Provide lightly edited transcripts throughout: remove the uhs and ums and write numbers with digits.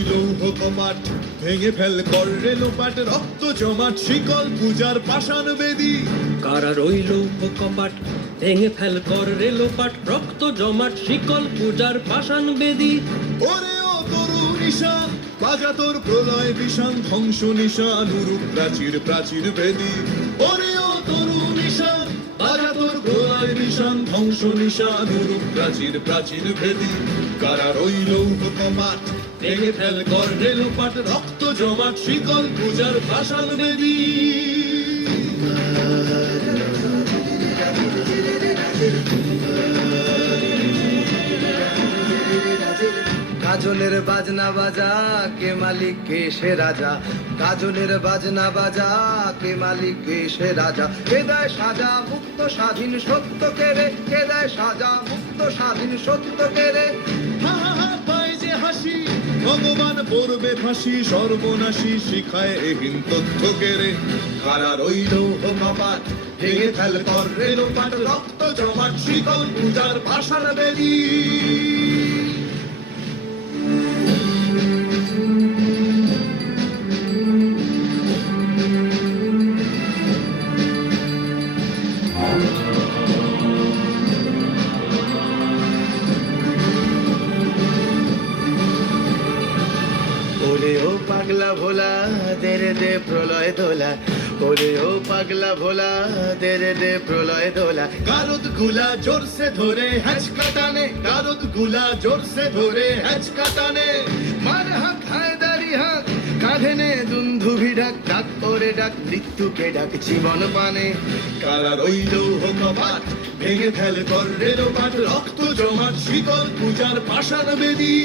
রইল কমাট ভেঙে ফেল কর রেলোপাট রক্ত জমাট শিকল পূজার পাষাণ বেদী কারা রইল কপাট ভেঙে ফেল কর রেলোপাট রক্ত জমাট শিকল পূজার পাষাণ বেদী ওরে ও তরু নিশান বাজা তোর প্রলয় বিষান ধ্বংস নিশান উরুপ প্রাচীর প্রাচীর বেদী ওরে ও তরু নিশান বাজা তোর প্রলয় বিষান ধ্বংস নিশান উরুপ প্রাচীর প্রাচীর বেদী কারা রইল কমাট ভেঙে ফেল কর রেলোপাট রক্ত জমাট শিকল পূজার পাষাণ বেদী গাজনের বাজনা বাজা কে মালিক কে সে রাজা গাজনের বাজনা বাজা কে মালিক কে সে রাজা কে দেয় সাজা মুক্ত স্বাধীন সত্য কেড়ে কে দেয় সাজা মুক্ত স্বাধীন সত্য কেড়ে হা হা হা পায় যে হাসি ভগবান পড়বে ফাঁসি সর্বনাশী শিখায় এহীন তথ্য কেড়ে কারা রইল কপাট ভেঙে ফেল কর রেলোপাট রক্ত জমাট শিকল পূজার পাষাণ বেদী ওরে ও পাগলা ভোলা দেরে দে প্রলয় দোলা ওরে ও পাগলা ভোলা দেরে দে প্রলয় দোলা গারদ গুলা জোর সে ধরে হ্যাচকা টানে গারদ গুলা জোর সে ধরে হ্যাচকা টানে মার হাক হায়দারি হাক কাঁধে নে দুন্ধুভি ডাক ডাক ওরে ডাক মৃত্যুকে ডাক জীবন পানে কারা রইল কপাট ভেঙে ফেল কর রেলোপাট রক্ত জমাট শিকল পূজার পাষাণ বেদী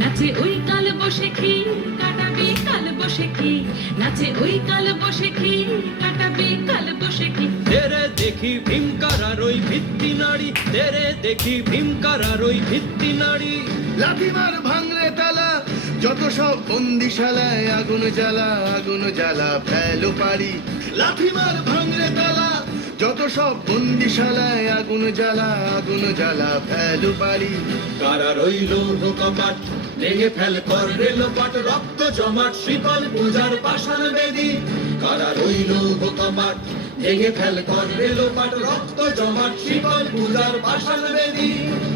নাচে ওই কাল বসে কি কাটাবি কাল বসে কি নাচে ওই কাল বসে কি কাটাবি কাল বসে কি তেরে দেখি ভীমকারার ওই ভিত্তি নারী তেরে দেখি ভীমকারার ওই ভিত্তি নারী লাঠিমার ভাঙরে তালা যত সব বন্দিশালায় আগুন জ্বালা ফেলো পারি লাঠিমার ভাঙরে তালা যত সব বন্দিশালায় আগুন জ্বালা ফেলো পারি কারা রইল কপাট ভেঙে ফেল কর রেলোপাট রক্ত জমাট শিকল পূজার পাষাণ বেদী কারা রইল কপাট ভেঙে ফেল কর রেলোপাট রক্ত জমাট শিকল পূজার পাষাণ বেদী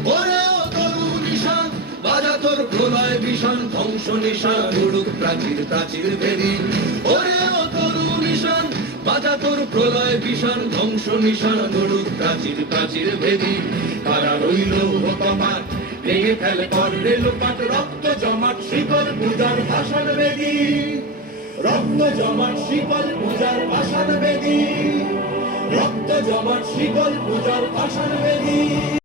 ওরে ও তরু নিশান বাজা তোর প্রলয় বিষান ধ্বংস নিশান উড়ুক প্রাচীর প্রাচীর বেদী ওরে ও তরু নিশান বাজা তোর প্রলয় বিষান ধ্বংস নিশান উড়ুক প্রাচীর প্রাচীর বেদী কারা রইল কপাট ভেঙে ফেল কর রেলোপাট রক্ত জমাট শিকল পূজার পাষাণ বেদী রক্ত জমাট শিকল পূজার পাষাণ বেদী রক্ত জমাট শিকল পূজার পাষাণ বেদী